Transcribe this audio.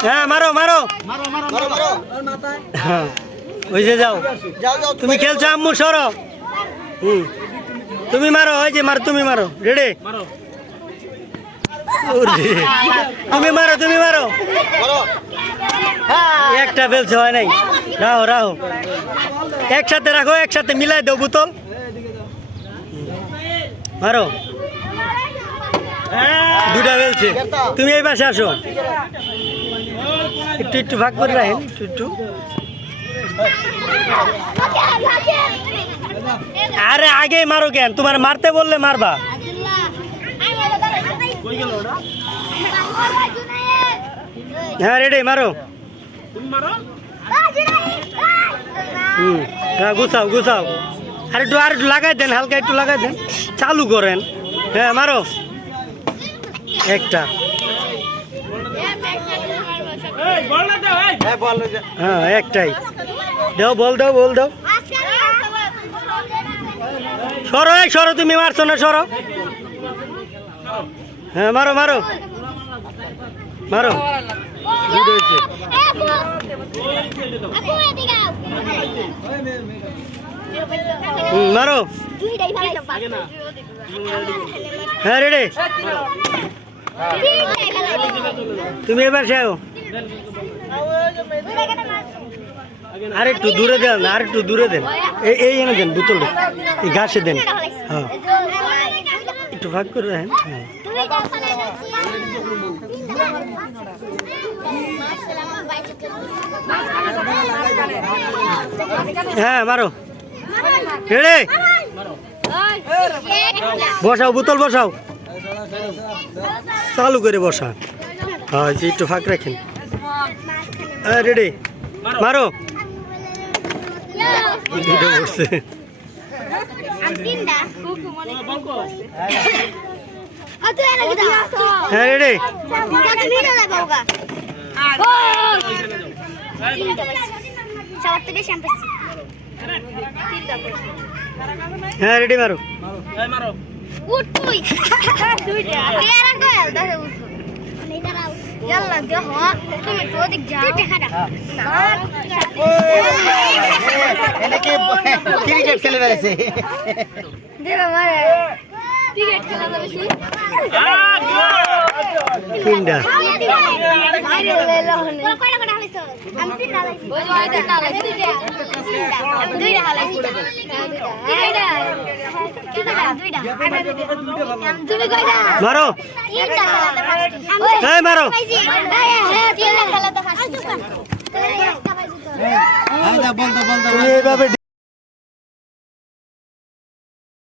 হ্যাঁ মারো মারো হ্যাঁ ওই যে যাও তুমি খেলছো আম্মু সরো তুমি মারো ওই যে মারো তুমি মারো রেডি তুমি মারো একটা ফেলছে হয় নাই রাহো রাহো একসাথে রাখো একসাথে মিলাই দাও বোতল মারো দুটা ফেলছে তুমি এই পাশে আসো একটু একটু ভাগ করে রাখেন একটু আরে আগে মারো কেন তোমার মারতে বললে মারবা হ্যাঁ রেডি মারো হ্যাঁ গুছাও গুছাও আর একটু লাগাই দেন হালকা একটু লাগাই দেন চালু করেন হ্যাঁ মারো একটা হ্যাঁ একটাই দাও বল দাও সরো সরো তুমি মারছো না সরো হ্যাঁ মারো মারো মারো মারো হ্যাঁ রেডি তুমি এবার যাও আর একটু দূরে দেন আর একটু দূরে দেন এই এনে দেন বোতলটা এই ঘাসে দেন হ্যাঁ একটু ভাগ করে রাখেন হ্যাঁ মারো রেডি বসাও বোতল বসাও চালু করে বসা হ্যাঁ একটু ফাঁক রাখেন রেডি মারো বসছে হ্যাঁ রেডি হ্যাঁ রেডি মারো ক্রিকেট খেলে বেড়েছে তিনটা মারো মারো বলতো